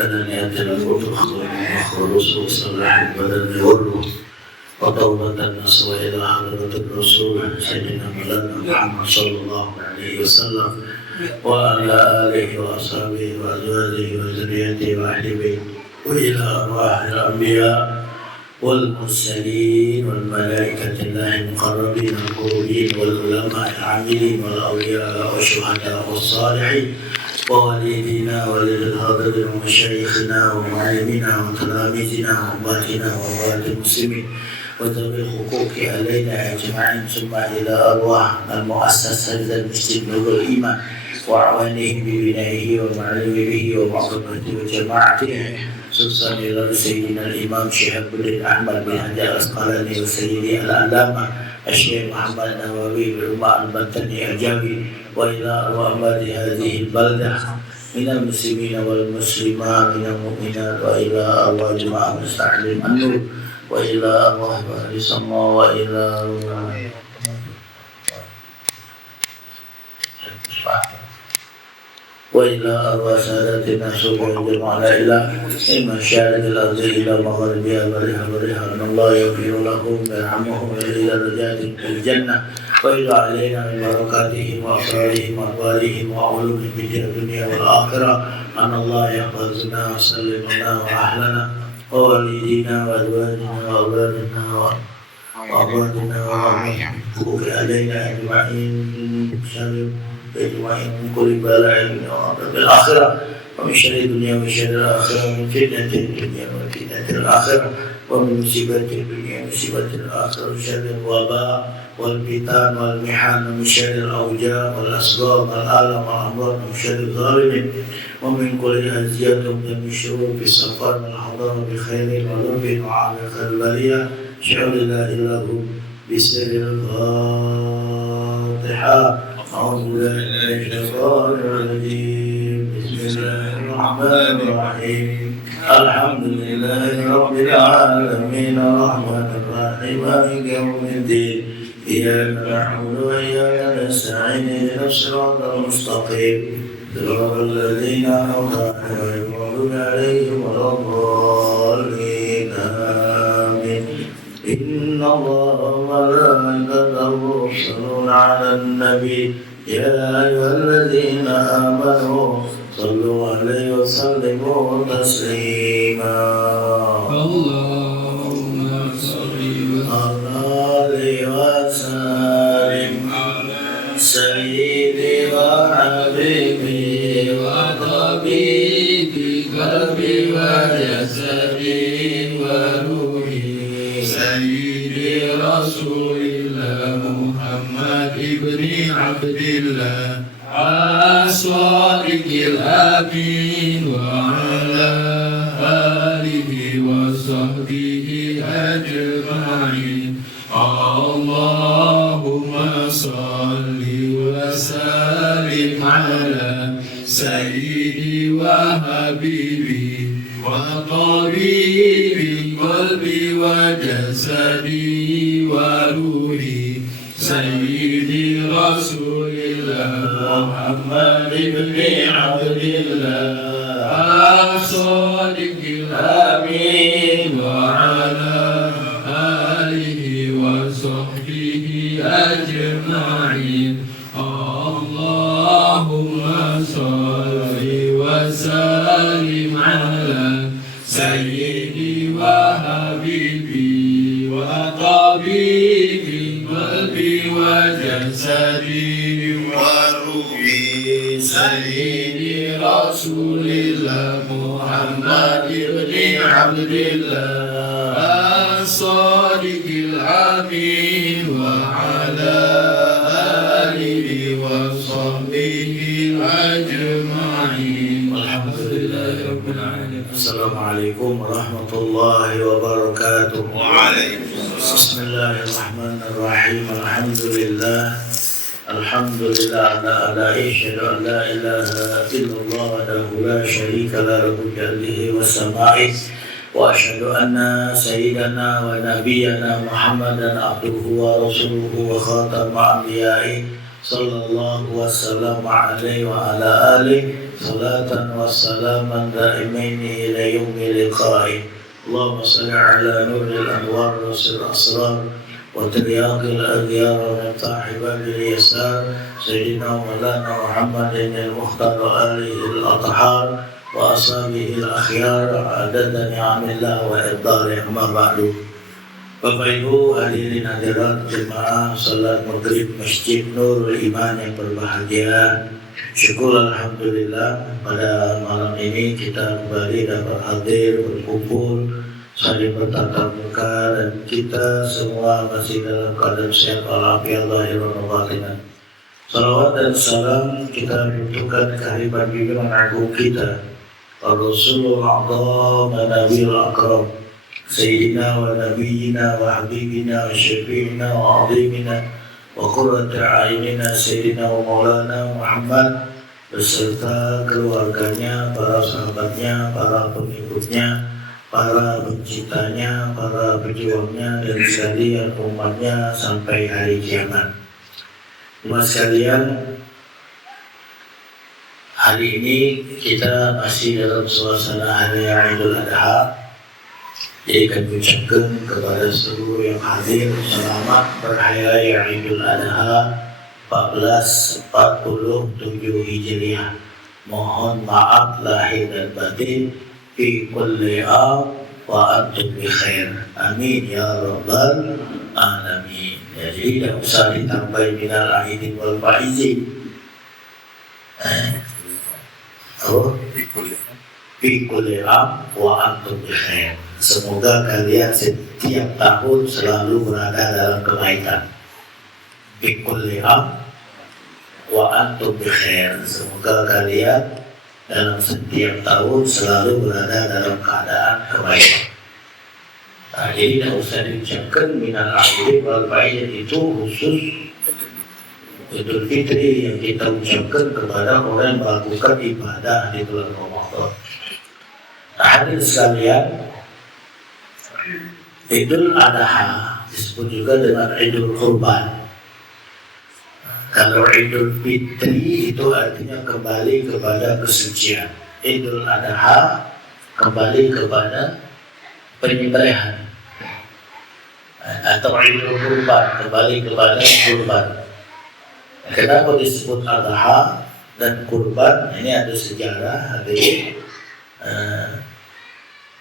أنني أتلقى خلص وصلح البدن والروح وتوبة الناس وإلى حضرة الرسول سيدنا مولانا محمد صلى الله عليه وسلم وعلى آله وأصحابه وأزواجه وذريته وأهل بيته وإلى أرواح الأنبياء والمرسلين والملائكة الله المقربين القربين والعلماء العاملين والأولياء والشهداء والصالحين ووالدينا ولد الحاضرين ومشايخنا ومعلمينا وتلاميذنا وأمهاتنا وأمهات المسلمين وذوي الحقوق علينا أجمعين ثم إلى أرواح المؤسسة المسجد نور الإيمان وأعوانه ببنائه ومعلمه ومعظمته وجماعته خصوصا إلى سيدنا الإمام شهاب الدين أحمد بن حجر العسقلاني وسيدي العلامة الشيخ محمد النووي بالعلماء البتني الجاوي وإلى أرواح هذه البلدة من المسلمين والمسلمات من المؤمنات وإلى أرواح جماعة مستعلم النور وإلى أرواح أهل السماء وإلى أرواح سادتنا سبحانه وتعالى إلى مشارق الأرض إلى مغاربها برها أن الله يغفر لهم ويرحمهم وإلى درجات في الجنة وإلى علينا من بركاتهم وأسرارهم وأقوالهم وعلومهم في الدنيا والآخرة أن الله يحفظنا ويسلمنا وأهلنا ووالدينا وأزواجنا وأولادنا وأولادنا وحقوق علينا أجمعين أجمعين من كل بلاء وعذاب الآخرة ومن شر الدنيا ومن شر الآخرة ومن فتنة الدنيا ومن فتنة الآخرة ومن مصيبة الدنيا ومصيبة الآخرة ومن شر الوباء والفتن والمحن ومن شر الأوجاع والأسباب والآلام والأمراض ومن شر الظالمين ومن كل أذية ومن الشرور في السفر والحضر بخير وذنب وعافية البرية شر لا إله هو بسر الفاتحة أعوذ بالله من الشيطان الرجيم بسم الله الرحمن الرحيم الحمد لله رب العالمين الرحمن الرحيم مالك يوم الدين إياك نعبد وإياك نستعين اهدنا الصراط المستقيم صراط الذين أنعمت عليهم غير المغضوب عليهم ولا الضالين آمين إن الله وملائكته يصلون على النبي يا أيها الذين آمنوا صلوا عليه وسلموا تسليما اللهم صل عليه وسلم على سيدي وحبيبي وطبيبي قلبي وجسدي وروحي سيدي رسول الله محمد ابن عبد الله الصادق الأمين وعلى آله وصحبه أجمعين اللهم صل وسلم على سيدي وحبيبي وطبيبي قلبي وجسدي وروحي سيدي رسول الله محمد بن عبد الله الصادق الأمين وعلى آله وصحبه أجمعين اللهم صل وسلم على سيدي وحبيبي وطبيبي قلبي وجسدي وروحي سيدي رسول الله محمد بن عبد الله الصادق الأمين وعلى آله وصحبه أجمعين والحمد لله رب العالمين. السلام عليكم ورحمة الله وبركاته. وعليكم السلام. بسم الله الرحمن الرحيم الحمد لله الحمد لله على أشهد أن لا إله إلا الله وحده لا شريك له له بأرضه وسمائه وأشهد أن سيدنا ونبينا محمدا عبده ورسوله وخاتم أنبيائه sallallahu wasallam alaihi wa ala alihi salatan wassalaman daimaini ila yaumi liqa'i. Allahumma salli ala nuril anwar rasul asrar wa tiryaqil aghyar wa miftahi babil yasar sayyidina maulana Muhammadin al-mukhtar wa alihi al-athhar wa ashabihi al-akhyar adada ni'amillah wa irdari amma ba'du. Bapak Ibu hadirin hadirat jemaah salat maghrib Masjid Nurul Iman yang berbahagia. Syukur alhamdulillah pada malam ini kita kembali dapat hadir berkumpul saling bertatap muka dan kita semua masih dalam keadaan sehat walafiat lahir wa batin. Salawat dan salam kita butuhkan kehadiran junjungan agung kita Rasulullah wa Nabiul Akram Sayyidina wa Nabiyina wa Habibina wa Syafi'ina wa Azimina wa Qurrata A'yunina Sayyidina wa Maulana Muhammad beserta keluarganya, para sahabatnya, para pengikutnya, para pencintanya, para pejuangnya dan sekalian umatnya sampai hari kiamat. Jemaah sekalian, hari ini kita masih dalam suasana hari Idul Adha. Jadi kami ucapkan kepada seluruh yang hadir selamat berhayat Idul Adha 1447 Hijriah. Mohon maaf lahir dan batin fi kulli am wa antum bi khair. Amin ya rabbal alamin. Jadi tidak usah ditambah minal aidin wal faizin. Fi kulli am wa antum bi khair. Semoga kalian setiap tahun selalu berada dalam kebaikan. Fi kulli am wa antum bi khair. Semoga kalian dalam setiap tahun selalu berada dalam keadaan kebaikan. Nah, jadi tidak usah diucapkan minal aidin wal faizin, itu khusus Idul Fitri yang kita ucapkan kepada orang yang melakukan ibadah di bulan Ramadan. Nah, hadirin sekalian, Idul Adha disebut juga dengan Idul Kurban. Kalau Idul Fitri itu artinya kembali kepada kesucian. Idul Adha kembali kepada penyembelihan. Atau Idul Kurban kembali kepada kurban. Kenapa disebut Adha dan kurban? Ini ada sejarah.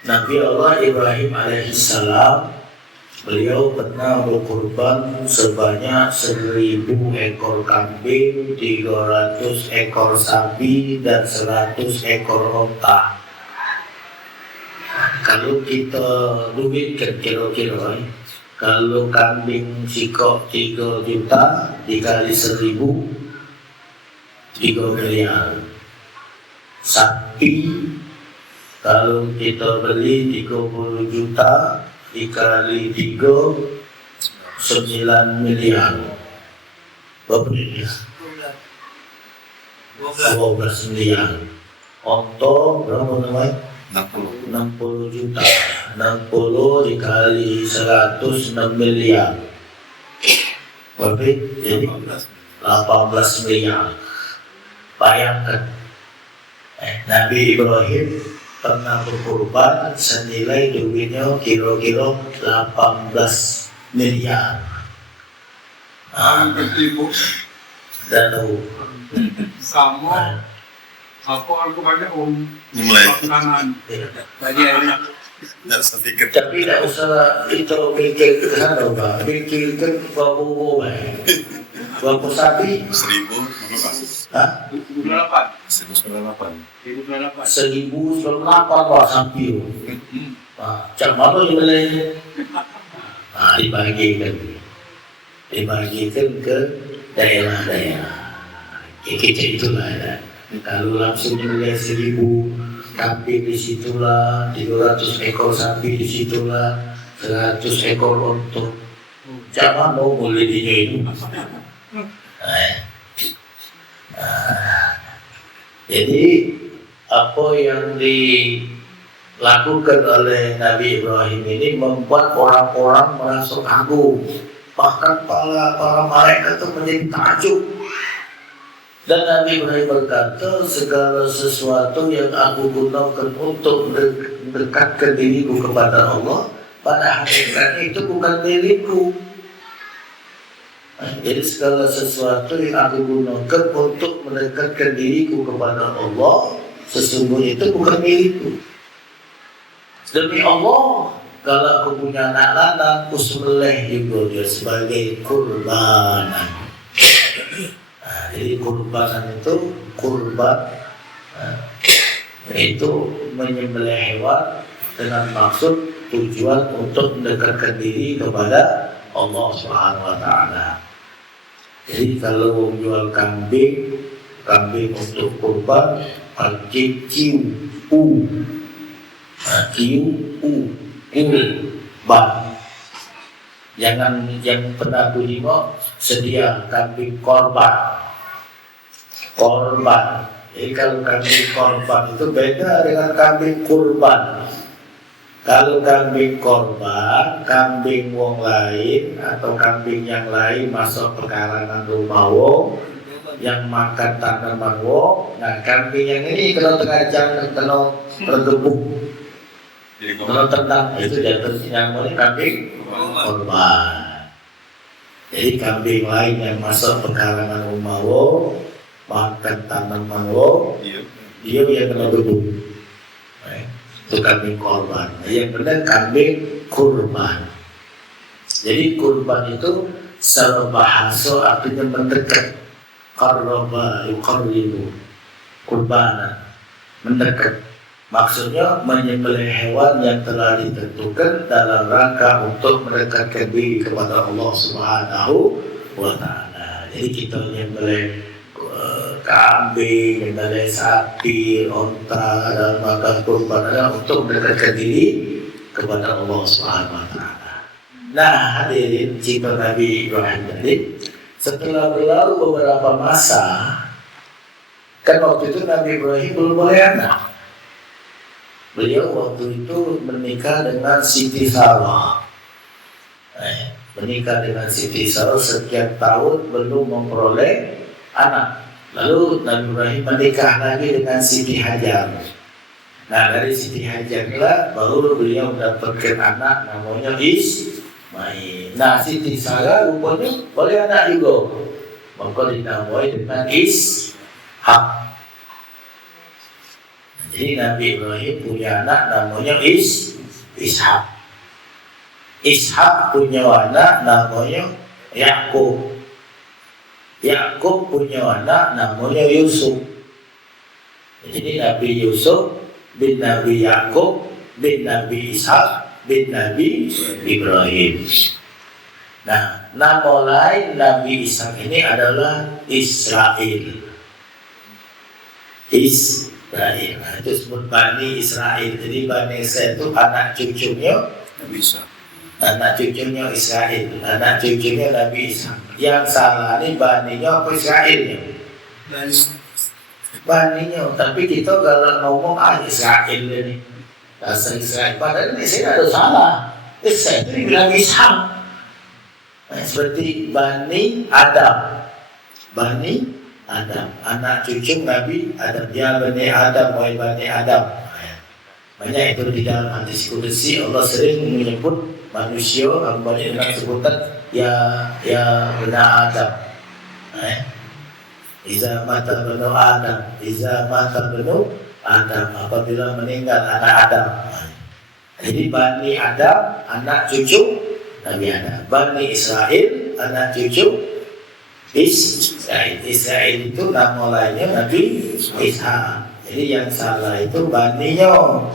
Nabi Allah Ibrahim alaihissalam, beliau pernah berkurban sebanyak 1000 ekor kambing, 300 ekor sapi, dan 100 ekor onta. Kalau kita duitkan kilo-kilo, kalau kambing sikok 3 juta dikali 1000, 3 miliar. Sapi kalau kita beli 30 juta dikali 3, 9 miliar. Berapa ini? 12 miliar. Onto berapa namanya? 60 juta. 60 dikali 100, 6 miliar. Berapa? Jadi 18 miliar. Bayangkan, Nabi Ibrahim pernah berkurban senilai duitnya kira-kira 18 miliar. Dan tahu sama aku banyak makanan tapi tidak usah itu mikir ke sana, Pak. Pikirkan bau bau sapi 1000 Hah? 1098 Pak sapi. Macam apa yang boleh? Dibagikan ke daerah-daerah. Kita itulah ada. Kalau langsung nilai 1000 kambing di situlah, 300 ekor sapi di situlah, 100 ekor onto. Jangan mau boleh dinyanyi. Jadi apa yang dilakukan oleh Nabi Ibrahim ini membuat orang-orang merasa kagum. Bahkan para malaikat itu menjadi takjub. Dan Nabi Ibrahim berkata, segala sesuatu yang aku gunakan untuk mendekatkan diriku kepada Allah, pada hakikatnya itu bukan milikku. Jadi segala sesuatu yang aku gunakan untuk mendekatkan diriku kepada Allah, sesungguhnya itu bukan milikku. Demi Allah, kalau aku punya anak lanang, aku sembelih juga dia sebagai kurbanan. Jadi kurbanan itu itu menyembelih hewan dengan maksud tujuan untuk mendekatkan diri kepada Allah Subhanahu wa taala. Jadi kalau jual kambing untuk kurban pakai ban. Jangan yang pernah bulimo sedia kambing korban. Jadi kalau kambing korban itu beda dengan kambing kurban. Kalau kambing korban, kambing wong lain atau kambing yang lain masuk pekarangan rumah wong yang makan tanaman wong. Nah kambing yang ini kalau tengah jalan kalau tergebuk, kalau tendang itu jatuhnya namanya kambing korban. Jadi kambing lain yang masuk pekarangan rumah wong makan tanaman wong, dia yang kena gebuk. Itu kambing korban. Yang benar kambing kurban. Jadi kurban itu secara bahasa artinya mendekat. Qarraba yuqarribu, kurbanan, mendekat. Maksudnya menyembelih hewan yang telah ditentukan dalam rangka untuk mendekatkan diri kepada Allah Subhanahu wa taala. Jadi kita menyembelih kambing, menyembelih sapi, onta, dan maka kurban adalah untuk mendekatkan diri kepada Allah Subhanahu wa taala. Nah, hadirin cinta Nabi Ibrahim tadi, setelah berlalu beberapa masa, kan waktu itu Nabi Ibrahim belum boleh anak. Beliau waktu itu menikah dengan Siti Sarah. Menikah dengan Siti Sarah sekian tahun belum memperoleh anak. Lalu Nabi Ibrahim menikah lagi dengan Siti Hajar. Nah dari Siti Hajar inilah baru beliau mendapatkan anak namanya Ismail. Nah Siti Sarah rupanya boleh anak juga, maka dinamai dengan Ishak. Jadi Nabi Ibrahim punya anak namanya Ishak. Ishak punya anak namanya Yakub. Yakub punya anak namanya Yusuf. Jadi Nabi Yusuf bin Nabi Yakub bin Nabi Ishak bin Nabi Ibrahim. Nah, nama lain Nabi Ishak ini adalah Israel. Israel. Nah, itu disebut Bani Israel. Jadi Bani Israel itu anak cucunya Nabi Ishak. Anak cucunya Israel, anak cucunya Nabi Ishak. Yang salah ini baninya apa Israelnya? Baninya. Tapi kita kalau ngomong Israel ini, bahasa Israel. Padahal ini saya ada salah. Israel itu dibilang Ishak. Nah, seperti Bani Adam. Bani Adam, anak cucu Nabi Adam. Ya Bani Adam, wahai Bani Adam. Banyak itu di dalam hadis qudsi Allah sering menyebut manusia banyak dengan sebutan ya benar Adam. Iza mata benu Adam, apabila meninggal anak Adam. Jadi Bani Adam anak cucu Nabi Adam. Bani Israel anak cucu Israel. Israel itu nama lainnya Nabi Ishak. Jadi yang salah itu baninya.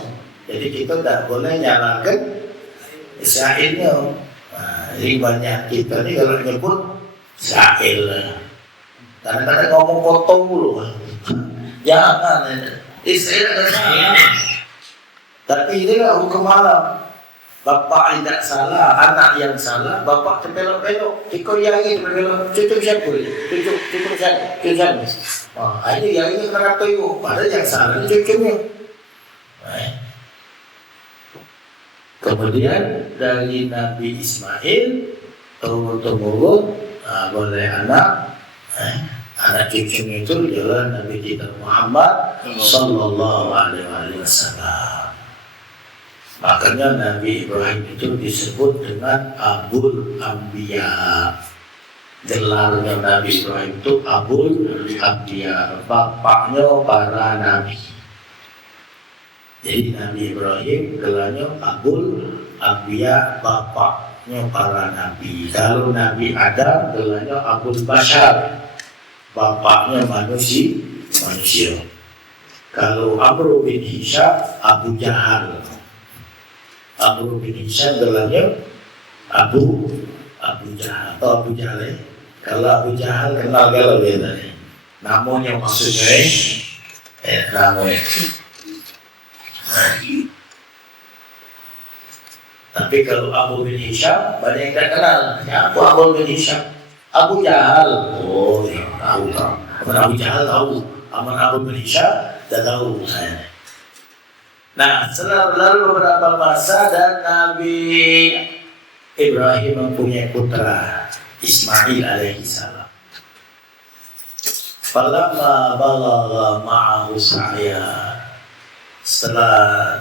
Jadi kita tidak boleh nyalakan Israelnya. Nah, jadi banyak kita ini kalau nyebut Israel, kadang-kadang ngomong kotor dulu. Jangan, Israel ada salah. Tapi inilah hukum alam. Bapak tidak salah, anak yang salah, bapak terpelok-pelok, ikut yang ini terpelok, cucuk siapa? Cucuk siapa? Wah, ini yang ini kena tuyuk, padahal yang salah cucunya. Kemudian dari Nabi Ismail turun-temurun boleh anak cucunya itu adalah Nabi kita Muhammad Sallallahu Alaihi Wasallam. Makanya Nabi Ibrahim itu disebut dengan Abul Anbiya. Gelarnya Nabi Ibrahim itu Abul Anbiya, bapaknya para nabi. Jadi Nabi Ibrahim gelarnya Abul Anbiya, bapaknya para nabi. Kalau Nabi Adam gelarnya Abul Bashar, bapaknya manusia. Kalau Amr bin Hisham, Abu Jahal. Amr bin Hisham gelarnya Abu Jahal atau Abu Jahal ya. Kalau Abu Jahal kenal galau ya tadi. Namanya maksudnya namanya. Tapi kalau Abu bin Hisham banyak yang tak kenal. Ya, Abu bin Hisham, Abu Jahal. Oh, ya, tahu. Abu Jahal tahu. Abu bin Hisham tak tahu saya. Nah, setelah berlalu beberapa masa dan Nabi Ibrahim mempunyai putra Ismail alaihi salam. Falamma balagha ma'ahu sa'ya. Setelah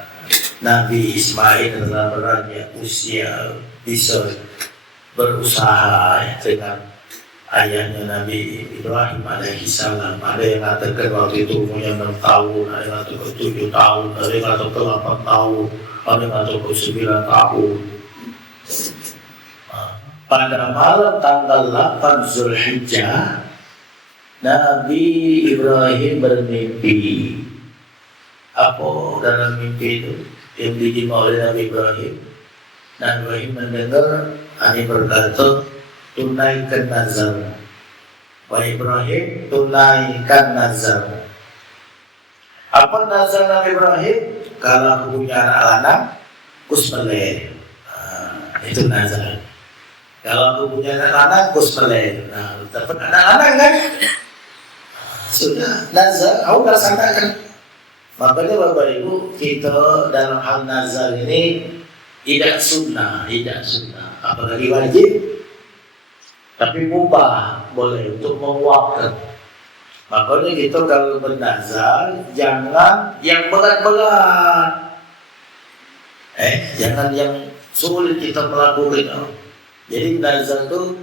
Nabi Ismail telah beranjak usia bisa berusaha dengan ayahnya Nabi Ibrahim alaihi salam. Ada yang mengatakan waktu itu umurnya 6 tahun, ada yang mengatakan 7 tahun, ada yang mengatakan 8 tahun, ada yang mengatakan 9 tahun. Pada malam tanggal 8 Zulhijjah, Nabi Ibrahim bermimpi. Apa dalam mimpi itu yang dijima oleh Nabi Ibrahim? Nabi Ibrahim mendengar Ani berkata, tunaikan nazar. Wahai Ibrahim, tunaikan nazar. Apa nazar Nabi Ibrahim? Kalau aku punya anak lanang, kusmeleh. Itu nazar. Kalau aku punya anak lanang, kusmeleh. Nah, dapat anak lanang kan? Sudah nazar, aku laksanakan. Makanya Bapak Ibu, kita dalam hal nazar ini tidak sunnah, apalagi wajib, tapi mubah, boleh untuk menguapkan. Makanya kita kalau bernazar jangan yang berat-berat, jangan yang sulit kita melakukan. Jadi nazar itu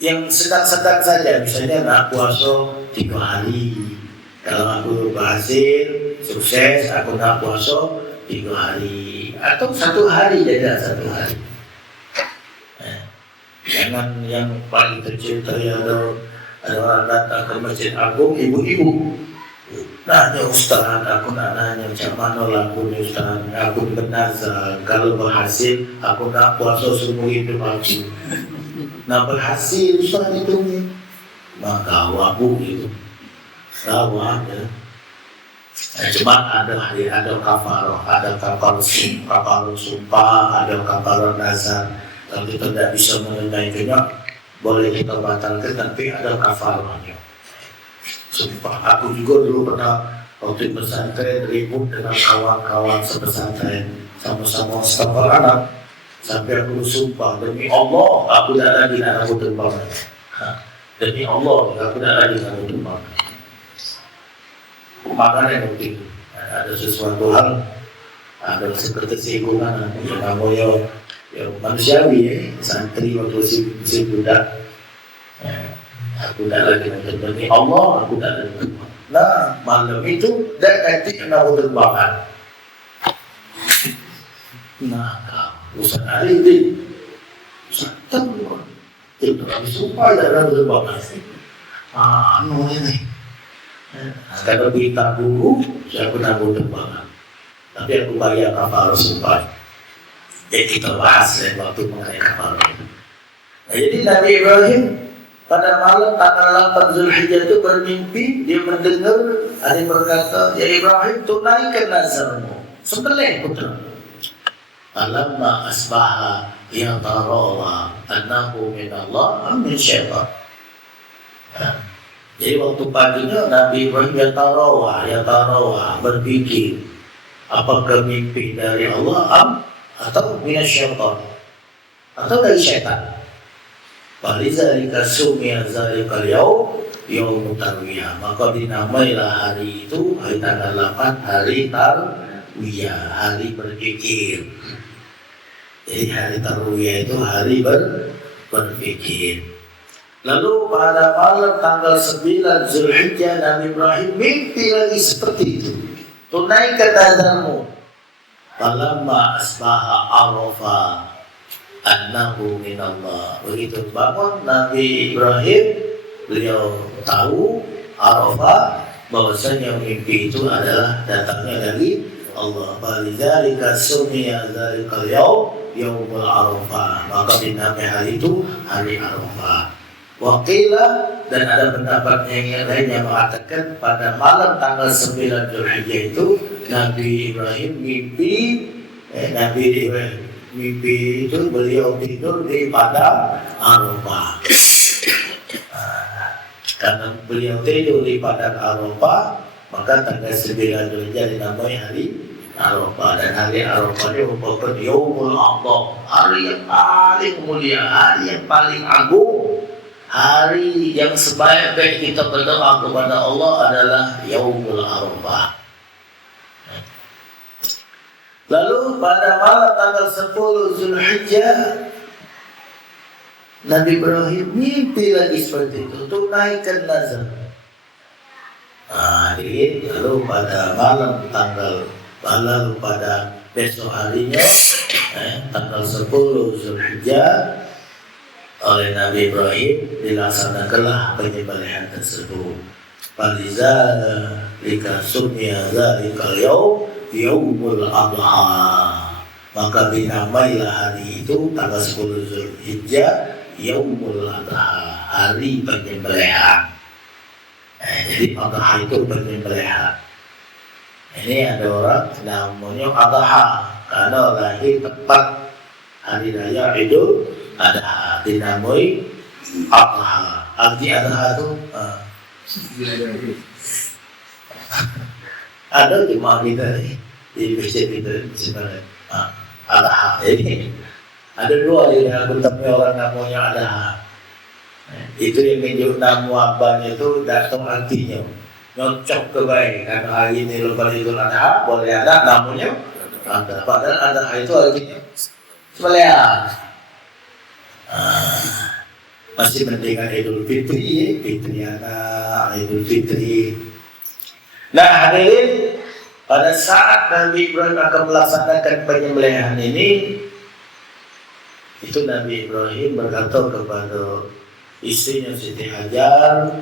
yang sedang-sedang saja, misalnya nak puasa 3 hari. Kalau aku berhasil, sukses, aku nak puasa 3 hari atau 1 hari saja 1 hari. Jangan yang paling kecil tadi ada orang datang ke Masjid Agung, ibu-ibu. Nanya Ustaz, aku nak nanya macam mana lagunya Ustaz. Aku bernazar, kalau berhasil aku nak puasa semua hidup aku. Nak berhasil Ustaz itu, maka wabu itu. Rawat ya. Cuma ada kafarah, ada kafarah sumpah, ada kafarah nazar. Kalau kita tidak bisa menunaikannya, boleh kita batalkan, tapi ada kafarahnya. Sumpah, aku juga dulu pernah waktu pesantren ribut dengan kawan-kawan sepesantren, sama-sama setengah anak, sampai aku sumpah demi Allah, aku tidak lagi nak rambut tembakan. Demi Allah, aku tidak lagi rambut tembakan. Makanya penting ada sesuatu hal, ada seperti singgungan yang namanya manusiawi, santri waktu si budak. Aku tidak lagi menterbangi Allah, aku tidak lagi menterbangi. Nah, malam itu dah nanti kena terbangan. Nah, usaha hari ini usaha terbangan. Itu kami sumpah dalam terbangan. Anu ini. Kalau berita guru, saya pernah terbangan. Tapi aku bayar kapal sumpah. Jadi kita bahas waktu mengenai kapal. Nah, jadi Nabi Ibrahim pada malam tanggal 8 Zulhijjah itu bermimpi, dia mendengar ada yang berkata, ya Ibrahim, tunaikan nazarmu, sembelih putra. Alamma asbaha ya tarawa annahu min Allah min syaitan. Jadi waktu paginya Nabi Ibrahim ya tarawa berpikir, apakah mimpi dari Allah atau min syaitan atau dari syaitan. Walizalika sumia zalikal yaum Yaumut Tarwiyah. Maka dinamailah hari itu hari tanggal 8 hari Tarwiyah, hari berpikir. Jadi hari Tarwiyah itu hari berpikir. Lalu pada malam tanggal 9 Zulhijjah Nabi Ibrahim mimpi lagi seperti itu. Tunaikan nazarmu. Falamma asbaha arafa annahu minallah. Begitu bangun Nabi Ibrahim, beliau tahu arafa bahwasanya mimpi itu adalah datangnya dari Allah. Balidzalika sumiya dzalikal yaumul arafah. Maka dinamai hari itu hari Arafah. Wakilah dan ada pendapat yang lain yang mengatakan pada malam tanggal 9 Zulhijjah itu Nabi Ibrahim mimpi itu beliau tidur di padang Arafah. Karena beliau tidur di padang Arafah, maka tanggal 9 Zulhijjah dinamai hari Arafah. Dan hari Arafah ini merupakan Yaumul A'zam, hari yang paling mulia, hari yang paling agung. Hari yang sebaik-baik kita berdoa kepada Allah adalah Yaumul Arafah. Lalu pada malam tanggal 10 Zulhijjah Nabi Ibrahim mimpi lagi seperti itu, tunaikan nazar. Lalu pada pada besok harinya tanggal 10 Zulhijjah oleh Nabi Ibrahim dilaksanakanlah penyembelihan tersebut. Falizalika summiya zalikal yaumul adha. Maka dinamailah hari itu tanggal 10 Zulhijjah Yaumul Adha, hari penyembelihan. Jadi adha itu penyembelihan. Ini ada orang namanya adha karena lahir tepat hari raya Idul Adha, dinamai adha. Arti adha itu ada jemaah kita di masjid kita sebenarnya adha. Jadi ada dua yang bentuknya orang namanya adha. Itu yang menunjuk nama abang itu datang artinya nyocok ke baik. Karena hari ini lepas Idul Adha boleh ada namanya ada. Padahal adha itu artinya sembelihan. Masih mendengar Idul Fitri, Fitri anak, Idul Fitri. Nah hadirin, pada saat Nabi Ibrahim akan melaksanakan penyembelihan ini, itu Nabi Ibrahim berkata kepada istrinya Siti Hajar,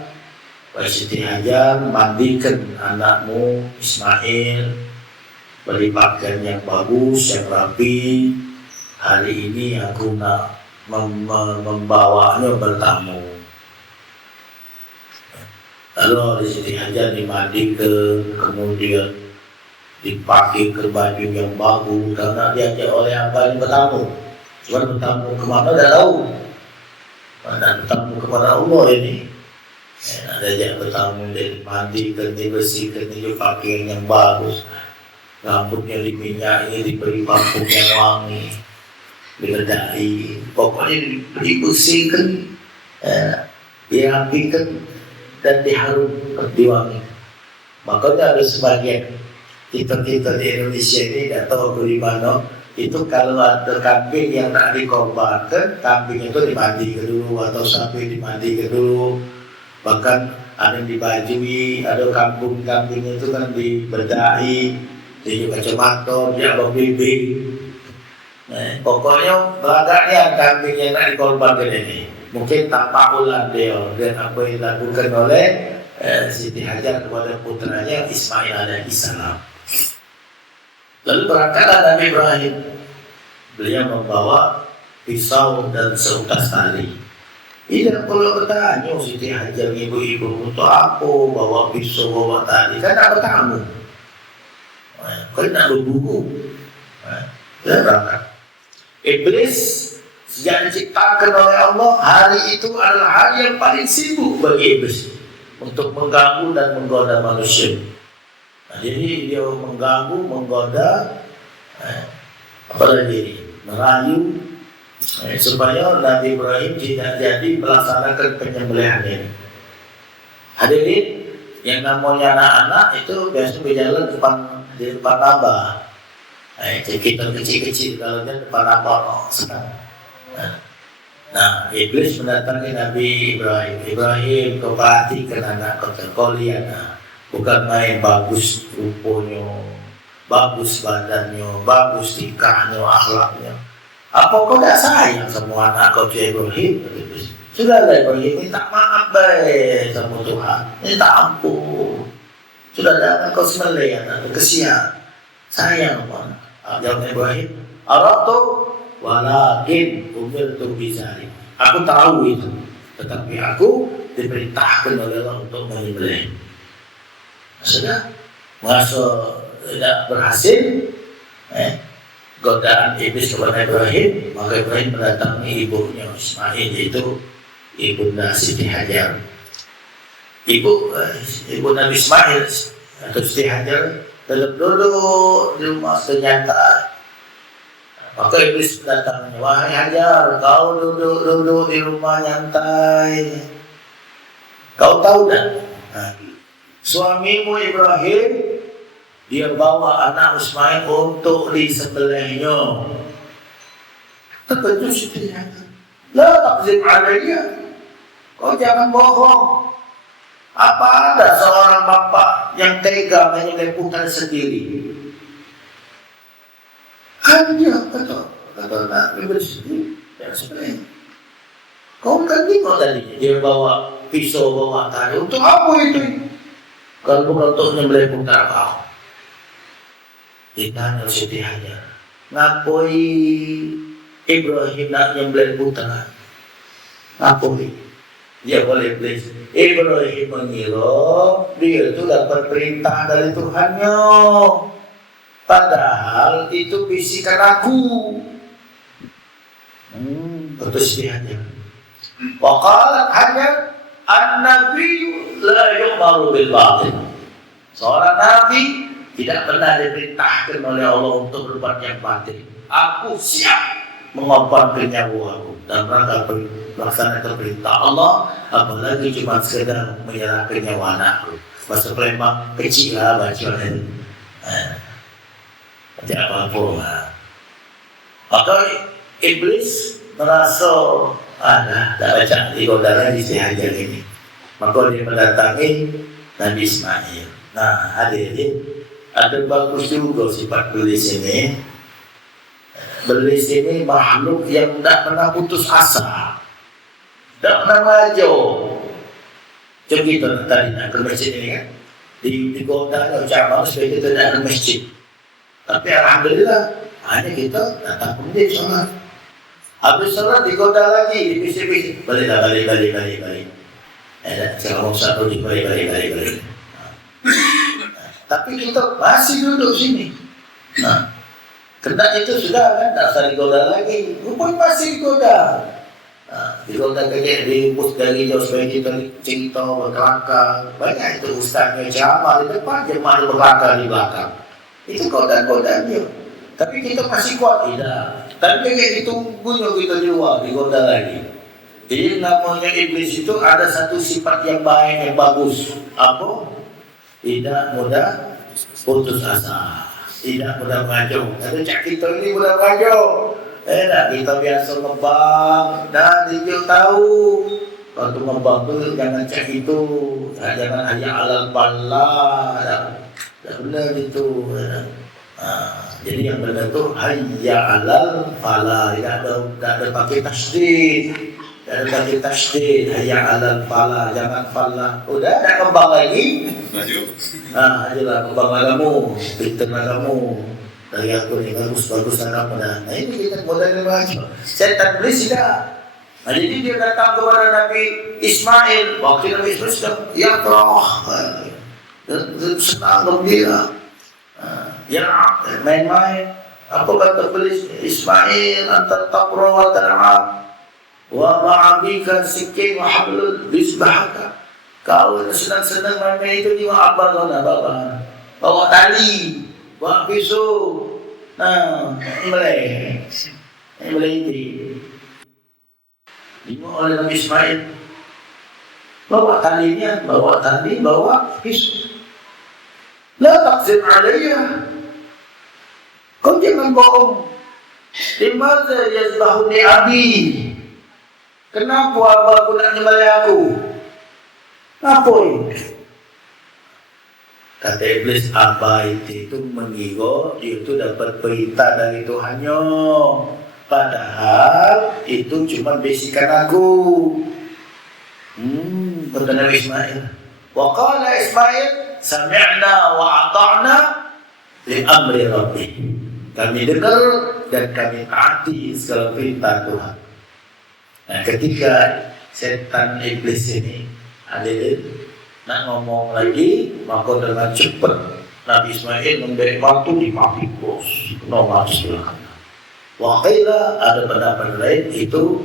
"Wahai Siti Hajar, mandikan anakmu Ismail, beri pakaian yang bagus, yang rapi. Hari ini aku nak membawanya bertamu." Lalu Siti Hajar dimandikan, kemudian dipakai ke baju yang bagus karena diajak oleh abang bertamu. Cuma bertamu kemana dah tahu. Dan bertamu kepada Allah ini. Ada yang bertamu dia dimandikan, dibersihkan, dipakai yang bagus. Rambutnya diminyaki, diberi parfum yang wangi, dibedahi, pokoknya dibersihkan, dirapikan dan diharumkan, diwangi. Makanya ada sebagian kita di Indonesia ini tidak tahu di mana. Itu kalau ada kambing yang tak dikorbankan, kambing itu dimandikan dulu atau sapi dimandikan dulu. Bahkan ada yang dibajui, ada kambing itu kan dibedahi, di kacamata, dia berbibi. Pokoknya belakangnya kambing yang tak dikorbankan ini. Mungkin tanpa ulang dia dan apa yang dilakukan oleh Siti Hajar kepada putranya Ismail alaihissalam. Lalu berangkatlah Nabi Ibrahim. Beliau membawa pisau dan seutas tali. Tidak perlu bertanya Siti Hajar, ibu-ibu untuk apa bawa pisau, bawa tali? Kan tak bertamu, kan tak berbuku. Dan berangkat. Iblis sejak diciptakan oleh Allah, hari itu adalah hari yang paling sibuk bagi iblis untuk mengganggu dan menggoda manusia. Nah, jadi dia mengganggu, menggoda, apalagi merayu, supaya Nabi Ibrahim tidak jadi melaksanakan penyembelihan ini. Hadirin, yang namanya anak-anak itu biasanya berjalan di depan abah. Kita kecil-kecil kalau dia depan abah senang. Nah, iblis mendatangi Nabi Ibrahim. Ibrahim, kau perhatikan anak kau terkolian. Bukan main bagus rupanya, bagus badannya, bagus tingkahnya, akhlaknya. Apa kau tak sayang sama anak kau Ibrahim? Sudahlah Ibrahim, minta maaf baik sama Tuhan, minta ampun. Sudah jangan kau sembelih anak, kesian. Sayang sama anak. Jawab Ibrahim, Aratu walakin umirtu bizalik. Aku tahu itu, tetapi aku diperintahkan oleh Allah untuk menyembelih. Sudah, masa tidak berhasil, godaan iblis kepada Ibrahim, maka Ibrahim mendatangi ibunya Ismail, yaitu ibunda Siti Hajar. Ibu Nabi Ismail atau Siti Hajar tetap duduk di rumah ternyata. Maka iblis mendatanginya, wahai Hajar, kau duduk di rumah nyantai. Kau tahu tak? Suamimu Ibrahim, dia bawa anak Ismail untuk disembelihnya. Terkejut Siti Hajar. La takzib alaiya. Kau jangan bohong. Apa ada seorang bapak yang tega menyembelih putra sendiri? Hanya kata Nabi bersendiri yang sembelih. Kau kan tengok tadi dia bawa pisau, bawa tali. Untuk apa itu? Kalau bukan untuk menyembelih putra kau. Ditanya Siti Hajar, ngapoi Ibrahim nak menyembelih putra? Ngapoi? Dia boleh beli. Ibrahim mengira dia itu dapat perintah dari Tuhannya. Padahal itu bisikan aku. Terus dia hanya. Waqalat Hajar, an-nabi la yu'maru bil batil. Seorang nabi tidak pernah diperintahkan oleh Allah untuk berbuat yang batil. Aku siap mengorbankan nyawaku dan rangka melaksanakan perintah Allah, apalagi cuma sekedar menyerahkan nyawa anakku. Masa memang kecil lah bacaan tidak apa-apa. Maka iblis merasa tak baca digoda lagi si Hajar ini. Maka dia mendatangi Nabi Ismail. Nah, hadirin, ada bagus juga sifat iblis ini. Iblis ini makhluk yang tidak pernah putus asa, tidak pernah maju. Coba kita tadi nak ke masjid ini kan, di kota ucapan supaya kita tidak ke masjid. Tapi alhamdulillah hanya kita datang ke masjid sholat. Habis sholat di kota lagi, di bisik-bisik balik. Kalau satu di balik. Tapi kita masih duduk sini. Nah, kena itu sudah kan, tak usah digoda lagi. Rupanya masih digoda. Digoda kayak diimpus dari jauh supaya kita cerita berkelakar. Banyak itu ustaznya ceramah di depan, jemaah berkelakar di belakang. Itu godaan-godaannya. Tapi kita masih kuat, tidak. Tapi kayak ditunggunya kita di luar, digoda lagi. Jadi namanya iblis itu ada satu sifat yang baik, yang bagus. Apa? Tidak mudah putus asa. Tidak mudah mengajau. Tapi cak kita ini mudah mengajau. Kita biasa ngembang. Dan dia tahu waktu ngembang itu jangan cak itu. Jangan hanya alal falah. Tak benar itu. Jadi yang benar itu hayya alal falah. Tidak ada pakai tasdid. Tidak ada pakai tasdid. Hayya alal falah. Jangan falah. Udah tak ngembang lagi. Ayolah kembang kamu, pintar kamu. Dari aku ni bagus kamu dah. Nah ini kita modal macam. Setan iblis tidak. Jadi dia datang kepada Nabi Ismail. Waktu Nabi Ismail sudah senang gembira. Main-main. Apa kata iblis Ismail? Anta taqra wa tal'ab wa ma'abika sikin wa hablul bisbahaka. Kau senang-senang main itu di abang kau nak bawa tali, bawa pisau, mulai ini. Dimulai oleh Nabi Ismail. bawa talinya, bawa tali, bawa pisau. La taqsim alayya. Kau jangan bohong. Limadza yazbahuni abi? Kenapa abahku nak nyembelih aku? Ngapain? Kata iblis, abah itu mengira dia itu dapat perintah dari Tuhannya. Padahal itu cuma bisikan aku. Kata Nabi Ismail. Wa qala Ismail, sami'na wa ata'na li amri rabbi. Kami dengar dan kami taati segala perintah Tuhan. Nah, ketika setan iblis ini hadirin nak ngomong lagi, maka dengan cepat Nabi Ismail memberi waktu di pabrik bos, nomor sebelah. Wakila ada pendapat lain itu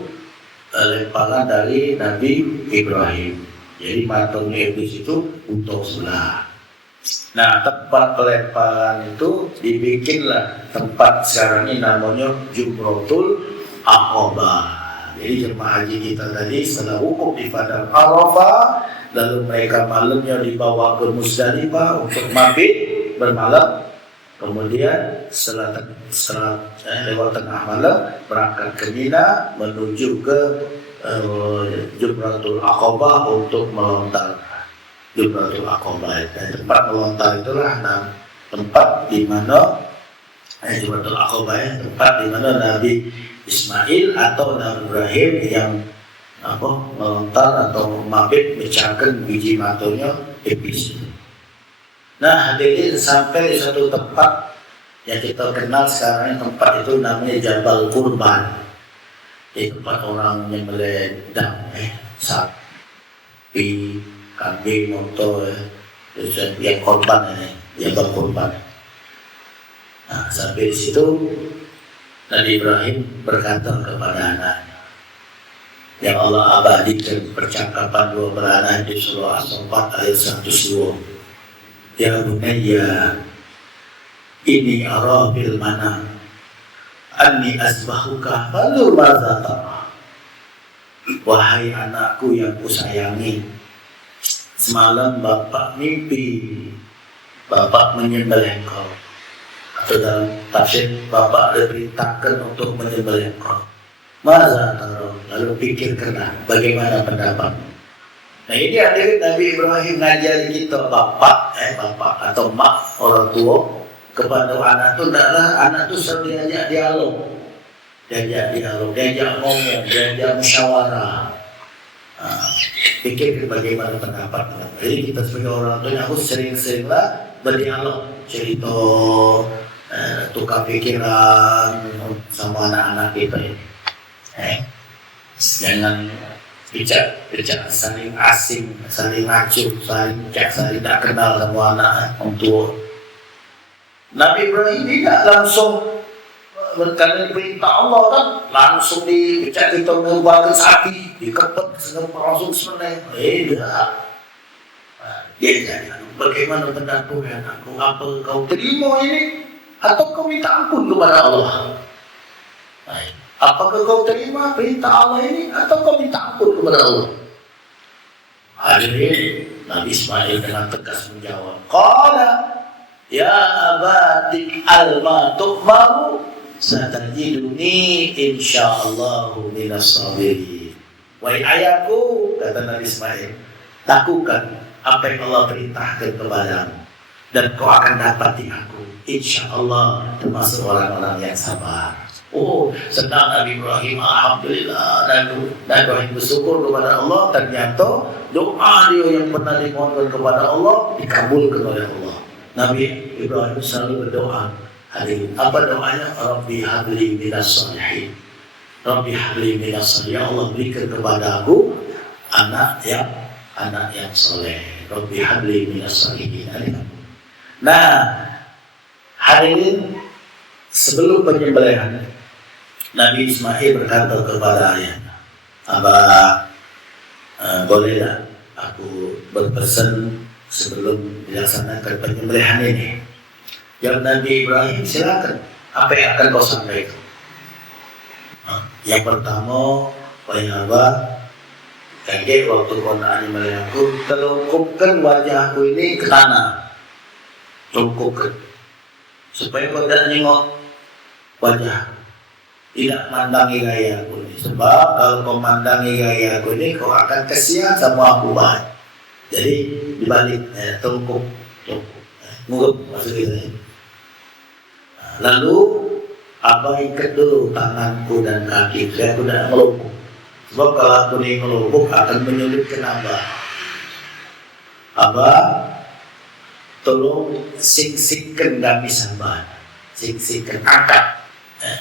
lemparan dari Nabi Ibrahim. Jadi matanya iblis itu untuk sebelah. Nah, tempat pelemparan itu dibikinlah tempat sekarang ini namanya Jumratul Aqabah. Jadi jemaah haji kita tadi setelah wukuf di Padang Arafah, lalu mereka malamnya dibawa ke Musdalifah untuk mabit bermalam. Kemudian setelah lewat tengah malam berangkat ke Mina menuju ke Jumratul Aqabah untuk melontar. Jumratul Aqabah, tempat melontar itulah tempat di mana Jumratul Aqabah, tempat di mana Nabi Ismail atau Nabi Ibrahim yang melontar atau mabit mecahkan biji matanya iblis. Nah, hadirin sampai di satu tempat yang kita kenal sekarang, tempat itu namanya Jabal Qurban. Di tempat orang yang meledang sapi, kambing, motor, yang korban ini, Jabal Qurban. Nah, sampai di situ Nabi Ibrahim berkata kepada anaknya, yang Allah abadikan percakapan dua beranak di surah As-Saffat ayat 102. Ya bunayya, ini ara bil manam anni asbahuka falu madza tara. Wahai anakku yang kusayangi, semalam bapak mimpi bapak menyembelih engkau. Atau dalam tafsir bapak diperintahkan untuk menyembelih engkau. Madza tara, lalu pikirkanlah bagaimana pendapatmu. Nah, ini hadirin Nabi Ibrahim ngajari kita bapak atau mak, orang tua kepada anak itu adalah anak itu selalu diajak dialog, diajak ngomong, diajak musyawarah. Pikir bagaimana pendapat. Jadi kita sebagai orang tua harus sering-seringlah berdialog, cerita, tukar pikiran sama anak-anak kita ini. Jangan bicara saling asing, saling ngacu, saling tak kenal sama anak orang tua. Nabi Ibrahim tidak langsung berkali perintah Allah kan, langsung dibicak kita mengubarkan sapi, dikepet langsung sebenarnya. Tidak. Dia jadi bagaimana pendapatmu ya anakku? Apa kau terima ini atau kau minta ampun kepada Allah? Apakah kau terima perintah Allah ini atau kau minta ampun kepada Allah? Hadirin, Nabi Ismail dengan tegas menjawab, qala ya abati alma tu'maru satajiduni insyaallahu minas sabirin. Wahai ayahku, kata Nabi Ismail, lakukan apa yang Allah perintahkan kepadamu dan kau akan dapati aku insyaallah termasuk orang-orang yang sabar. Oh, senang Nabi Ibrahim, alhamdulillah, dan Ibrahim bersyukur kepada Allah. Ternyata doa dia yang pernah dimohonkan kepada Allah dikabulkan oleh Allah. Nabi Ibrahim selalu berdoa. Hadirin, apa doanya? Rabbi habli minas shalihin. Rabbi habli minas shalihin. Ya Allah, berikan kepada aku anak yang soleh. Rabbi habli minas shalihin. Nah, hadirin, sebelum penyembelihan, Nabi Ismail berkata kepada ayahnya, Abah, bolehlah aku berpesan sebelum dilaksanakan penyembelihan ini? Jawab Nabi Ibrahim, silakan. Apa yang akan kau sampaikan? Yang pertama, wahai Abah, Kakek waktu konaan melihatku, telungkupkan wajahku ini ke tanah. Telungkupkan. Supaya kau tidak nengok wajah. Tidak mandangi gayaku ini. Sebab kalau kau mandangi gayaku ini, kau akan kesian sama aku baik. Jadi dibalik, telungkup. Ngurup maksudnya. Lalu Abah ikat dulu tanganku dan kaki. Saya tidak melumpuh. Sebab kalau aku ini melumpuh akan menyulitkan Abah. Abah, tolong sing-singkan gamis Abah. Sing-singkan,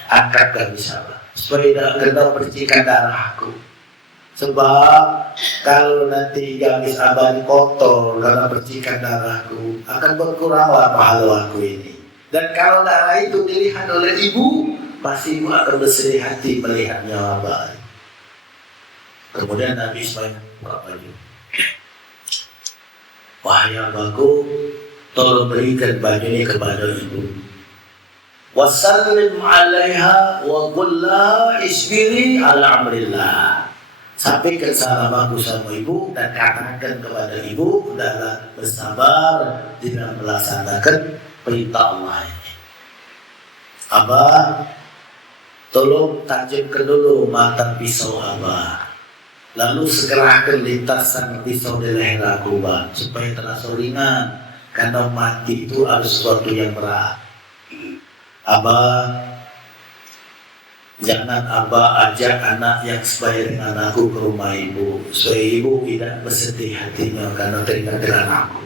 angkat gamis Abah. Supaya tidak kena percikan darahku. Sebab kalau nanti gamis Abah ini kotor karena percikan darahku, akan berkuranglah pahala aku ini. Dan kalau darah itu dilihat oleh ibu, pasti ibu akan bersedih hati melihatnya Abah. Kemudian Nabi Ismail buka baju. Wahai abahku, tolong berikan baju ini kepada ibu. Wassalim alaiha wa qulla isbiri ala amrillah. Sampaikan salam aku sama ibu dan katakan kepada ibu adalah bersabar dengan melaksanakan perintah Allah ini. Abah, tolong tajamkan dulu mata pisau Abah. Lalu segerakan lintasan pisau di leher aku, Bang, supaya terasa ringan. Karena mati itu ada sesuatu yang berat. Abah, jangan Abah ajak anak yang sebaya dengan aku ke rumah ibu, supaya ibu tidak bersedih hatinya karena teringat dengan aku.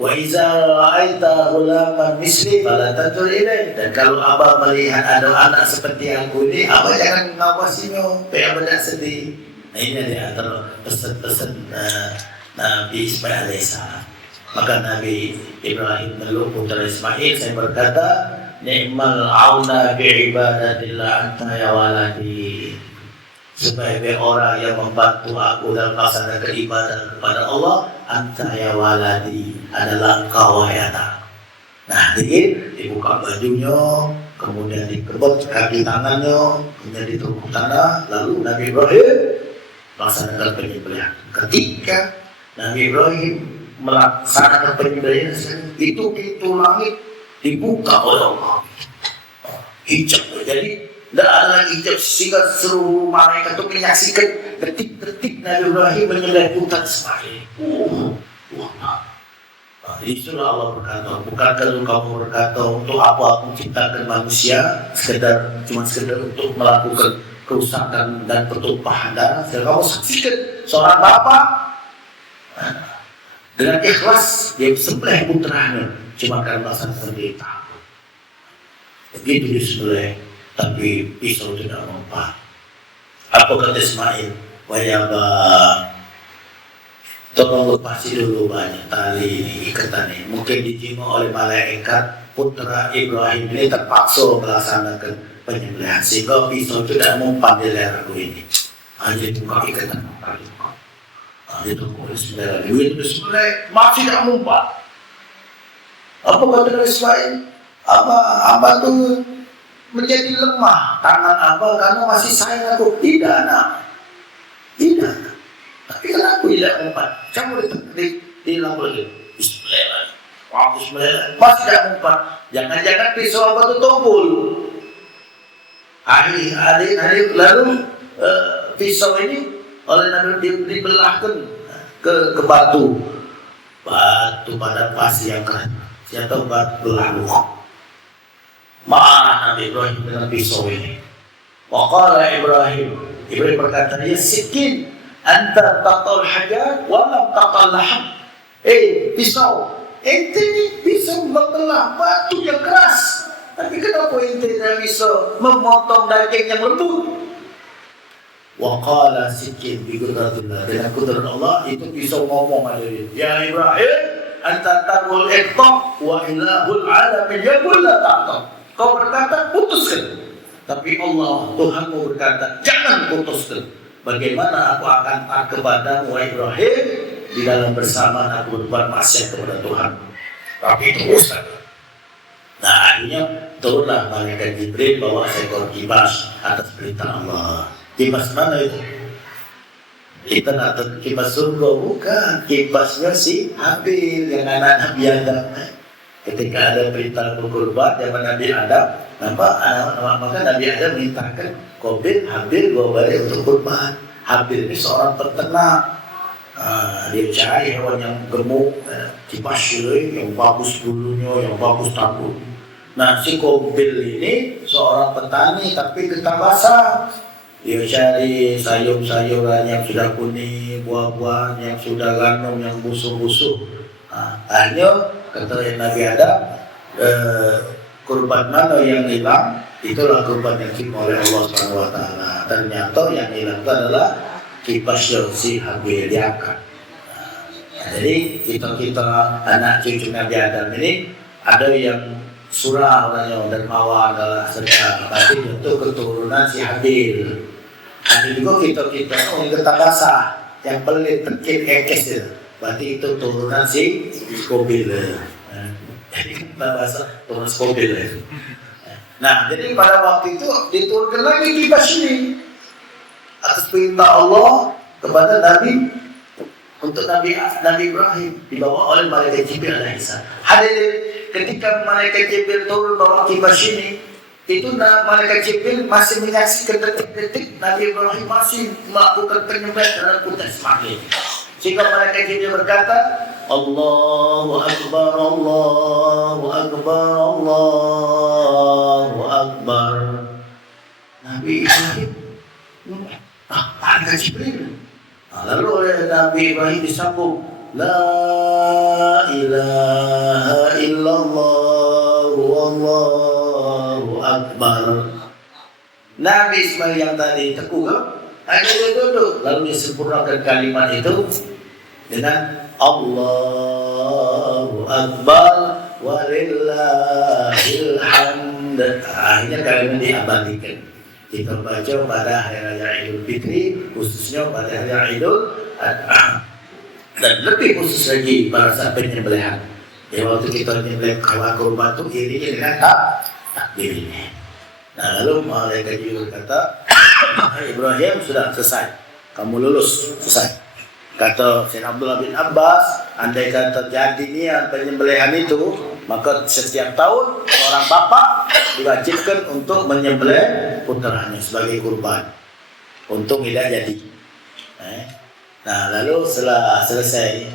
Wa iza ra'aita ghulaman misli fala tanzur ilaih. Dan kalau Abah melihat ada anak seperti aku ini, Abah jangan ngawasinya, supaya Abah tidak sedih. Nah, ini di antara pesan-pesan Nabi Ismail alaihissalam. Maka Nabi Ibrahim meluk putra Ismail, saya berkata, ni'mal auna bi'ibadatillah anta ya waladi. Sebagai orang yang membantu aku dalam melaksanakan ibadah kepada Allah, anta ya waladi, adalah engkau wahai anak. Nah, jadi dibuka bajunya, kemudian dikebut kaki tangannya, kemudian ditumpuk tanah, lalu Nabi Ibrahim melaksanakan penyembelihan. Ketika Nabi Ibrahim melaksanakan penyembelihan, itu pintu langit dibuka oleh Allah. Hijab. Jadi tidak ada lagi hijab sehingga seluruh malaikat itu menyaksikan detik-detik Nabi Ibrahim menyembelih putra Ismail. Itulah Allah berkata, bukan kalau kamu berkata untuk apa aku ciptakan manusia sekedar untuk melakukan kerusakan dan pertumpahan darah. Kamu saksikan seorang bapak dengan ikhlas dia sembelih putranya cuma karena alasan pendeta. Begitu disembelih, tapi pisau tidak mempan. Apa kata Ismail? Wahai Abah, tolong lepasi dulu banyak tali ini, ikatan ini. Mungkin dijima oleh malaikat. Putra Ibrahim ini terpaksa melaksanakan penyembelihan sehingga pisau tidak mempan di leher aku ini. Hanya buka ikatan kali. Itu bismillah. Itu bismillah masih tidak mempan. Apa kata Ismail? Abah tuh menjadi lemah tangan Abah karena masih sayang aku. Tidak nak. Tidak. Tapi kenapa tidak mempan? Kamu dihilang lagi. Bismillah. Bismillah. Masih tidak mempan. Jangan-jangan pisau Abah itu tumpul. Hari lalu pisau ini oleh Nabi dibelahkan ke batu pada pasir yang keras. Siapa batu belah luka. Marah Nabi Ibrahim dengan pisau ini. Waqala Ibrahim berkata, ya sikin anta taqal hajar walam taqal laham. Pisau, ente ini bisa membelah batu yang keras, tapi kenapa ente tidak bisa memotong daging yang lembut? Waqala sikin bi qudratillah, dengan kudrat Allah itu pisau ngomong ada dia. Ya Ibrahim, anta taqul iqta wa ilahul alamin yaqul la taqta. Kau berkata putuskan, tapi Allah Tuhanmu berkata jangan putuskan. Bagaimana aku akan taat kepadamu wahai Ibrahim di dalam bersamaan aku berbuat maksiat kepada Tuhan. Tapi itu ustaz. Nah akhirnya turunlah malaikat Jibril bawa seekor kibas atas perintah Allah. Kibas mana itu? Kita nak kipas surga, bukan. Kipasnya si Habil yang anak Nabi Adam. Ketika ada perintah berkorban zaman Nabi Adam, maka Nabi Adam mintakan Habil bawa balik untuk kurban. Habil ini seorang peternak. Dia cari hewan yang gemuk, kipasnya yang bagus bulunya, yang bagus tabur. Nah, si Qabil ini seorang petani tapi getah basah. Dia cari sayur-sayuran yang sudah kuning, buah-buahan yang sudah gandum, yang busuk-busuk. Akhirnya kata Nabi Adam, kurban mana yang hilang, itulah kurban yang diterima oleh Allah SWT. Ternyata yang hilang itu adalah kipas si Habil diangkat. Jadi kita anak cucu Nabi Adam ini ada yang surah orangnya dermawan adalah sedekah, tapi itu keturunan si Habil. Ada juga kita yang getah basah, yang pelit, tekit, ekes itu. Berarti itu turunan si Qabil. Jadi getah basah turunan Qabil. Nah, jadi pada waktu itu diturunkan lagi kipas ini atas perintah Allah kepada Nabi, untuk Nabi Ibrahim dibawa oleh malaikat Jibril alaihissalam. Hadirin, ketika malaikat Jibril turun bawa kipas ini, itu malaikat Jibril masih menyaksikan detik-detik Nabi Ibrahim masih melakukan penyembelihan terhadap putra Ismail. Sehingga malaikat Jibril berkata, Allahu Akbar, Allahu Akbar, Allahu Akbar. Nabi Ibrahim, malaikat Jibril. Lalu oleh Nabi Ibrahim disambung, La ilaha illallah wallahu akbar. Nabi Ismail yang tadi teguh kan? Hanya dia duduk. Lalu disempurnakan kalimat itu dengan Allahu akbar walillahil hamd. Akhirnya kalimat diabadikan. Kita baca pada hari raya Idul Fitri, khususnya pada hari raya Idul Adha, dan lebih khusus lagi pada saat penyembelihan. Ya, waktu kita menyembelih kurban itu irinya dengan takbir ini. Nah, lalu malaikat Jibril kata, Ibrahim sudah selesai, kamu lulus, selesai. Kata Sayyidina Abdullah bin Abbas, andai kata terjadi niat penyembelihan itu, maka setiap tahun seorang bapak diwajibkan untuk menyembelih putranya sebagai kurban. Untung tidak jadi. Nah, lalu setelah selesai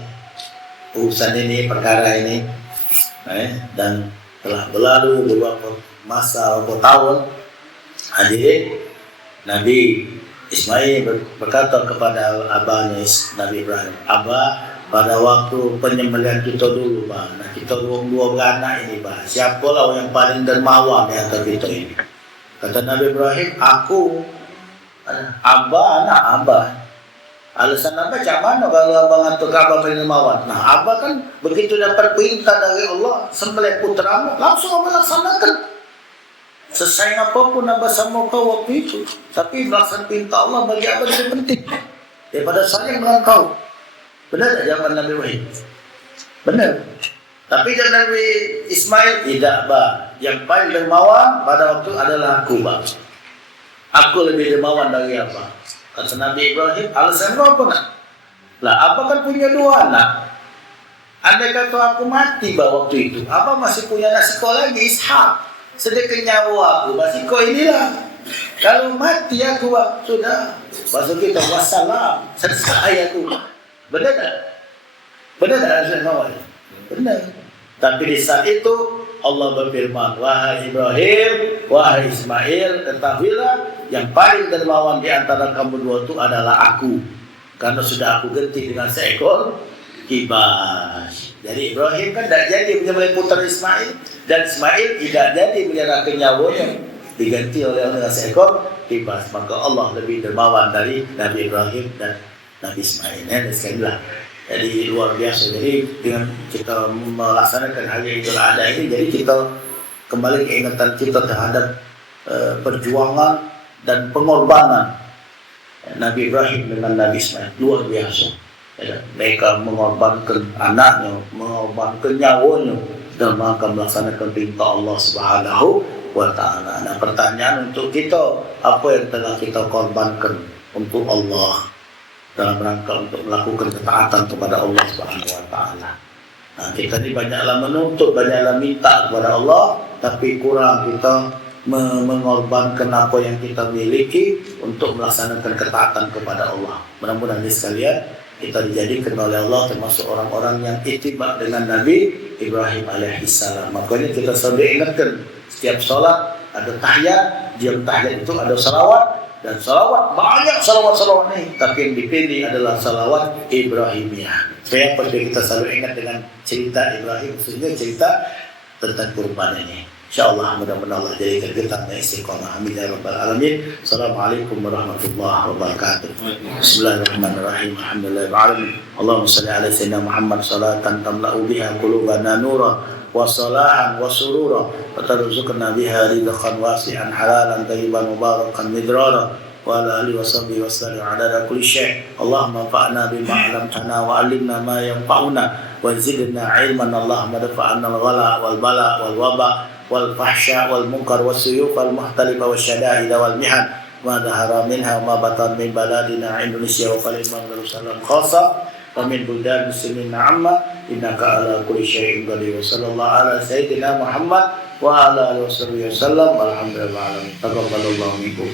urusan ini, perkara ini, dan telah berlalu beberapa masa, beberapa tahun, hadirin, Nabi Ismail berkata kepada abahnya Nabi Ibrahim, Abah, pada waktu penyembelihan kita dulu, Bang. Nah, kita dua beranak ini, Bang. Siapalah yang paling dermawan di antara kita ini? Kata Nabi Ibrahim, aku, Abah, anak Abah. Alasan Abah macam mana kalau Abang atau Abah paling dermawan? Nah, Abah kan begitu dapat perintah dari Allah, sembelih putramu, langsung Abah laksanakan. Sesayang apapun Abah sama kau waktu itu, tapi melaksanakan perintah Allah bagi Abah lebih penting daripada sayang dengan kau. Benar tak jawaban Nabi Ibrahim? Benar. Tapi jawaban Nabi Ismail, tidak, Abah. Yang paling dermawan pada waktu adalah aku, Abah. Aku lebih dermawan dari Abah. Kata Nabi Ibrahim, alasan kau apa nak? Lah, Abah kan punya dua anak. Andai kata aku mati waktu itu, Abah masih punya anak sekolah lagi, Ishak. Sedekah nyawa aku, masih kau inilah. Kalau mati aku, sudah. Masuk kita, wassalam. Selesai aku. Benar tak? Benar tak Rasulullah? Benar. Tapi di saat itu Allah berfirman, wahai Ibrahim, wahai Ismail, ketahuilah yang paling dermawan di antara kamu dua itu adalah aku. Karena sudah aku ganti dengan seekor kibas. Jadi Ibrahim kan tidak jadi menyembelih putra Ismail, dan Ismail tidak jadi menyerahkan nyawanya, diganti oleh seekor kibas. Maka Allah lebih dermawan dari Nabi Ibrahim dan Nabi Ismail. Jadi luar biasa. Jadi dengan kita melaksanakan hari Idul Adha ini, jadi kita kembali keingatan kita terhadap perjuangan dan pengorbanan Nabi Ibrahim dengan Nabi Ismail. Luar biasa. Mereka mengorbankan anaknya, mengorbankan nyawanya dan akan melaksanakan perintah Allah Subhanahu wa Ta'ala. Nah, pertanyaan untuk kita, apa yang telah kita korbankan untuk Allah? dalam rangka untuk melakukan ketaatan kepada Allah Subhanahu wa taala. Nah, kita ini banyaklah menuntut, banyaklah minta kepada Allah, tapi kurang kita mengorbankan apa yang kita miliki untuk melaksanakan ketaatan kepada Allah. Mudah-mudahan sekalian kita dijadikan oleh Allah termasuk orang-orang yang ittiba dengan Nabi Ibrahim alaihissalam. Makanya kita selalu ingatkan setiap sholat ada tahiyat, diam tahiyat itu ada salawat, dan salawat banyak salawat ini, tapi yang dipilih adalah salawat Ibrahimiyah. Supaya kita selalu ingat dengan cerita Ibrahim, khususnya cerita tentang kurban ini. InsyaAllah mudah-mudahan Allah jadikan kita istiqamah. Amin ya rabbal alamin. Assalamualaikum warahmatullahi wabarakatuh. Bismillahirrahmanirrahim. Alhamdulillahirabbil alamin. Allahumma shalli ala sayyidina Muhammad salatan tamla'u biha qulubana nura wa salahan wa surura wa tarzuqna biha rizqan wasi'an halalan tayyiban mubarakan midrara wa ala alihi wa sahbihi wa sallam ala kulli syai'. Allahumma fa'na bima 'allamtana wa 'allimna ma yanfa'una wa zidna 'ilman. Allahumma dafa'na al-ghala wal bala wal waba wal fahsya wal munkar was suyuf wal muhtalifa wasyada'id wal mihan ma dhahara minha wa ma batan min baladina Indonesia wa Palembang Darussalam khassa wa min buldan muslimin amma innaka ala kulli syai'in qadir. Sallallahu ala sayyidina Muhammad wa ala alihi wasallam. Alhamdulillah alamin. Taqabbalallahu minkum.